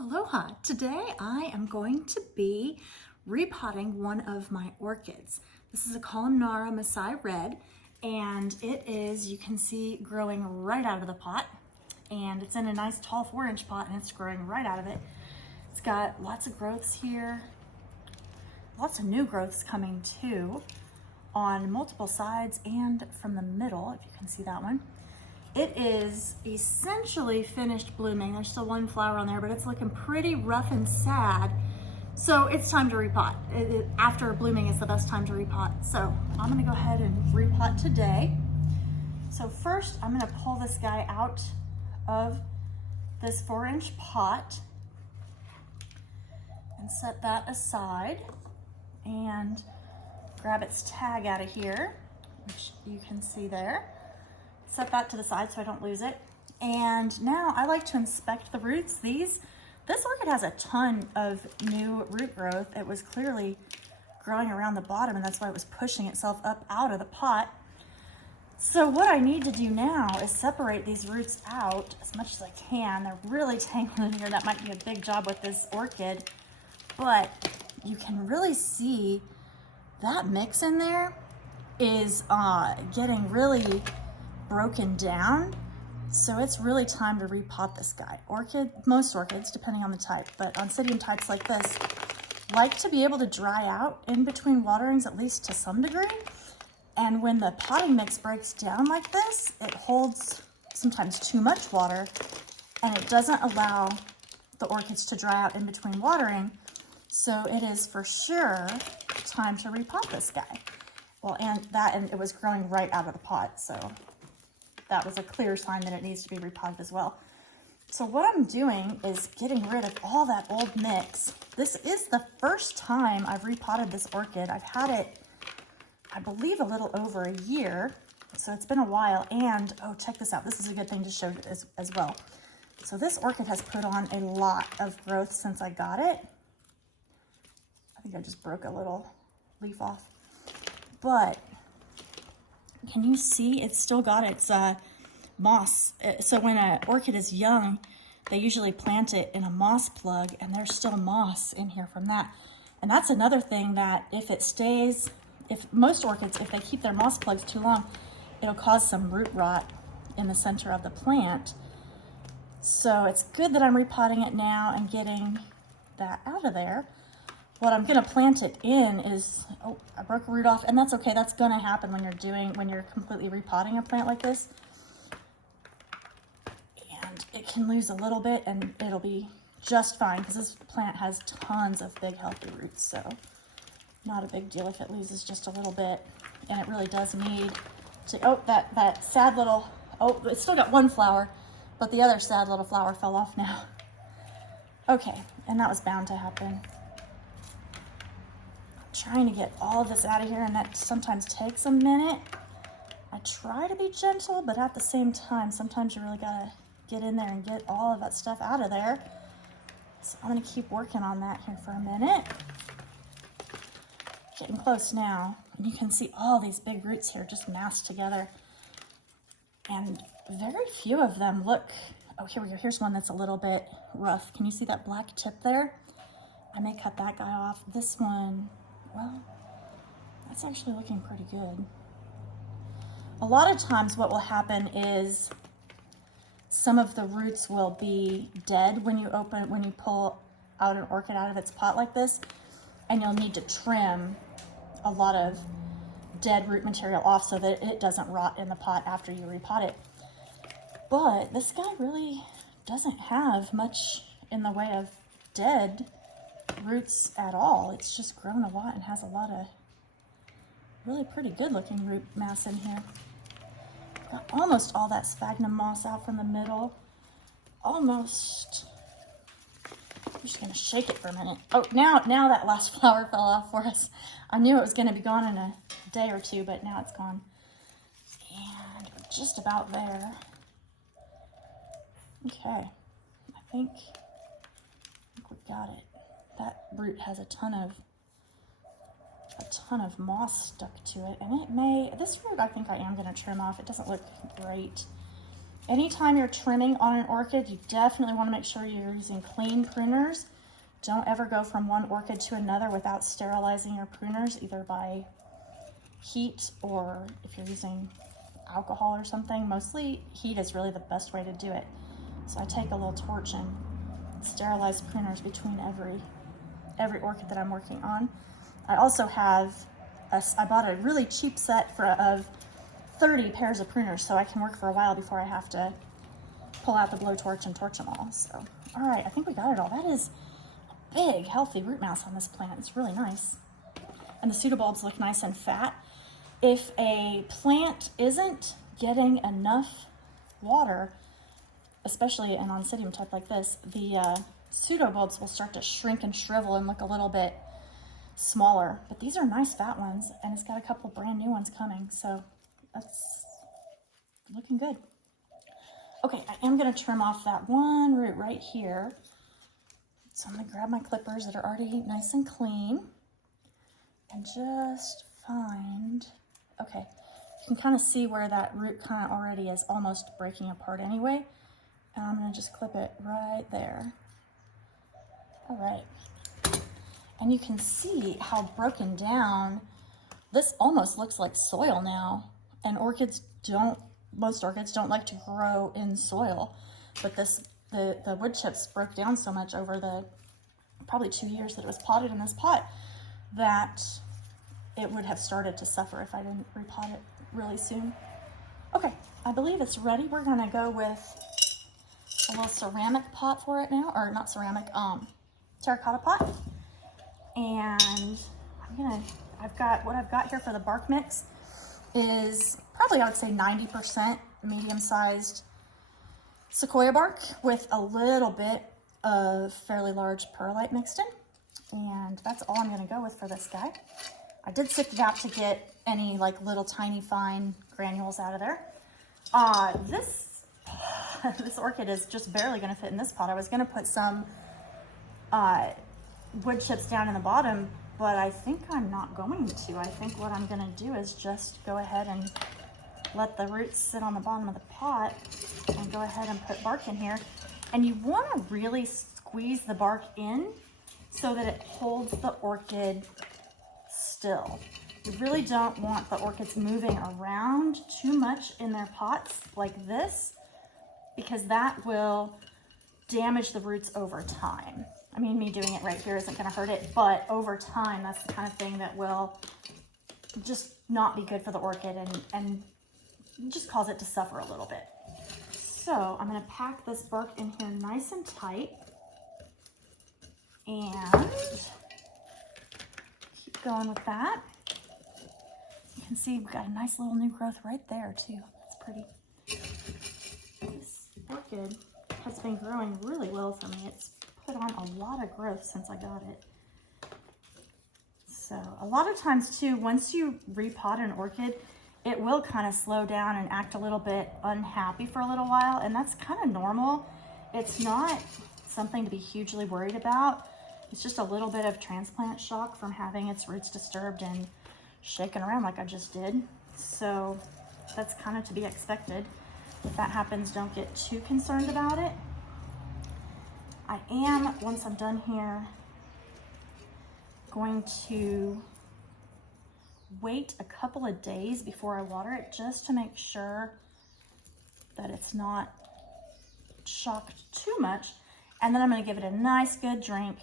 Aloha! Today I am going to be repotting one of my orchids. This is a columnara Masai Red, and it is, you can see, growing right out of the pot. And it's in a nice tall 4-inch pot and it's growing right out of it. It's got lots of growths here, lots of new growths coming too on multiple sides and from the middle, if you can see that one. It is essentially finished blooming. There's still one flower on there, but it's looking pretty rough and sad. So it's time to repot. After blooming is the best time to repot. So I'm gonna go ahead and repot today. So first I'm gonna pull this guy out of this 4-inch pot and set that aside and grab its tag out of here, which you can see there. Set that to the side so I don't lose it. And now I like to inspect the roots. This orchid has a ton of new root growth. It was clearly growing around the bottom and that's why it was pushing itself up out of the pot. So what I need to do now is separate these roots out as much as I can. They're really tangled in here. That might be a big job with this orchid, but you can really see that mix in there is getting really broken down. So it's really time to repot this guy. Most orchids, depending on the type, but Oncidium types like this like to be able to dry out in between waterings, at least to some degree. And when the potting mix breaks down like this, it holds sometimes too much water and it doesn't allow the orchids to dry out in between watering. So it is for sure time to repot this guy. Well, and it was growing right out of the pot, so that was a clear sign that it needs to be repotted as well. So what I'm doing is getting rid of all that old mix. This is the first time I've repotted this orchid. I've had it, I believe, a little over a year. So it's been a while. And oh, check this out. This is a good thing to show as well. So this orchid has put on a lot of growth since I got it. I think I just broke a little leaf off. But can you see it's still got its moss? So when an orchid is young, they usually plant it in a moss plug and there's still moss in here from that. And that's another thing that if most orchids, if they keep their moss plugs too long, it'll cause some root rot in the center of the plant. So it's good that I'm repotting it now and getting that out of there. What I'm gonna plant it in is, oh, I broke a root off, and that's okay. That's gonna happen when you're completely repotting a plant like this. And it can lose a little bit and it'll be just fine because this plant has tons of big healthy roots. So not a big deal if it loses just a little bit. And it really does need to, oh, that sad little, oh, it's still got one flower, but the other sad little flower fell off now. Okay, and that was bound to happen. Trying to get all of this out of here, and that sometimes takes a minute. I try to be gentle, but at the same time, sometimes you really gotta get in there and get all of that stuff out of there. So I'm gonna keep working on that here for a minute. Getting close now, and you can see all these big roots here just massed together. And very few of them look, oh, here we go. Here's one that's a little bit rough. Can you see that black tip there? I may cut that guy off. This one, well, that's actually looking pretty good. A lot of times what will happen is some of the roots will be dead when you pull out an orchid out of its pot like this, and you'll need to trim a lot of dead root material off so that it doesn't rot in the pot after you repot it. But this guy really doesn't have much in the way of dead roots at all. It's just grown a lot and has a lot of really pretty good looking root mass in here. Got almost all that sphagnum moss out from the middle. Almost. I'm just gonna shake it for a minute. Oh, now that last flower fell off for us. I knew it was gonna be gone in a day or two, but now it's gone. And we're just about there. Okay, I think we got it. That root has a ton of moss stuck to it, and this root I think I am going to trim off. It doesn't look great. Anytime you're trimming on an orchid, you definitely want to make sure you're using clean pruners. Don't ever go from one orchid to another without sterilizing your pruners, either by heat or if you're using alcohol or something. Mostly heat is really the best way to do it. So I take a little torch and sterilize pruners between every orchid that I'm working on. I also have, I bought a really cheap set of 30 pairs of pruners, so I can work for a while before I have to pull out the blowtorch and torch them all. So, all right, I think we got it all. That is big, healthy root mass on this plant. It's really nice. And the pseudobulbs look nice and fat. If a plant isn't getting enough water, especially an Oncidium type like this, the pseudobulbs will start to shrink and shrivel and look a little bit smaller. But these are nice fat ones, and it's got a couple brand new ones coming, so that's looking good. Okay, I am going to trim off that one root right here. So I'm going to grab my clippers that are already nice and clean and just find, okay, you can kind of see where that root kind of already is almost breaking apart anyway. And I'm going to just clip it right there. All right. And you can see how broken down, this almost looks like soil now. And most orchids don't like to grow in soil. But the wood chips broke down so much over the probably 2 years that it was potted in this pot that it would have started to suffer if I didn't repot it really soon. Okay, I believe it's ready. We're gonna go with a little ceramic pot for it now, or not ceramic, terracotta pot. And what I've got here for the bark mix is probably, I would say 90% medium-sized sequoia bark with a little bit of fairly large perlite mixed in. And that's all I'm gonna go with for this guy. I did sift it out to get any like little tiny fine granules out of there. This orchid is just barely gonna fit in this pot. I was gonna put some wood chips down in the bottom, but I think I'm not going to. I think what I'm gonna do is just go ahead and let the roots sit on the bottom of the pot and go ahead and put bark in here. And you wanna really squeeze the bark in so that it holds the orchid still. You really don't want the orchids moving around too much in their pots like this, because that will damage the roots over time. I mean, me doing it right here isn't gonna hurt it, but over time, that's the kind of thing that will just not be good for the orchid and just cause it to suffer a little bit. So I'm gonna pack this bark in here nice and tight and keep going with that. You can see we've got a nice little new growth right there too. That's pretty. This orchid has been growing really well for me. It's put on a lot of growth since I got it. So a lot of times too, once you repot an orchid, it will kind of slow down and act a little bit unhappy for a little while, and that's kind of normal. It's not something to be hugely worried about. It's just a little bit of transplant shock from having its roots disturbed and shaken around like I just did. So that's kind of to be expected. If that happens, don't get too concerned about it. I am, once I'm done here, going to wait a couple of days before I water it just to make sure that it's not shocked too much. And then I'm going to give it a nice good drink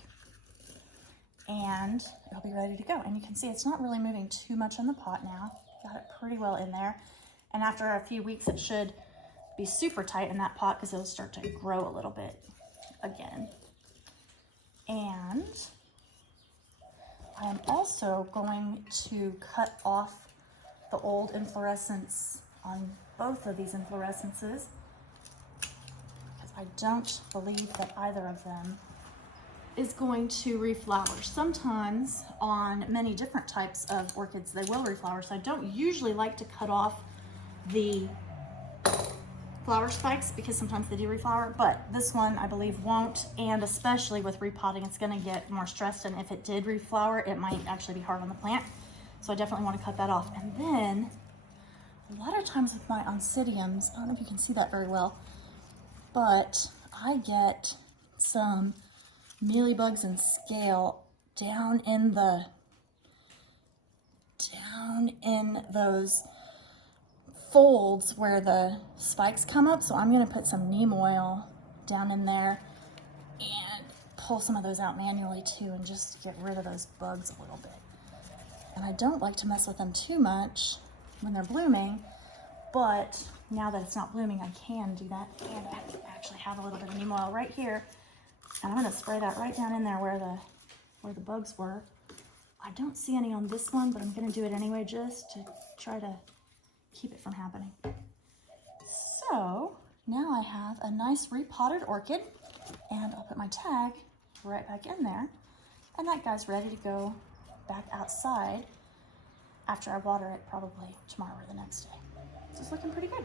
and it'll be ready to go. And you can see it's not really moving too much in the pot now. Got it pretty well in there. And after a few weeks, it should be super tight in that pot because it'll start to grow a little bit again. And I'm also going to cut off the old inflorescence on both of these inflorescences because I don't believe that either of them is going to reflower. Sometimes on many different types of orchids they will reflower, so I don't usually like to cut off the flower spikes because sometimes they do reflower, but this one I believe won't, and especially with repotting it's going to get more stressed, and if it did reflower it might actually be hard on the plant, so I definitely want to cut that off. And then a lot of times with my Oncidiums, I don't know if you can see that very well, but I get some mealybugs and scale down in those folds where the spikes come up. So I'm gonna put some neem oil down in there and pull some of those out manually too, and just get rid of those bugs a little bit. And I don't like to mess with them too much when they're blooming, but now that it's not blooming, I can do that. And I actually have a little bit of neem oil right here, and I'm gonna spray that right down in there where the bugs were. I don't see any on this one, but I'm gonna do it anyway just to try to keep it from happening. So now I have a nice repotted orchid, and I'll put my tag right back in there, and that guy's ready to go back outside after I water it, probably tomorrow or the next day. So it's looking pretty good.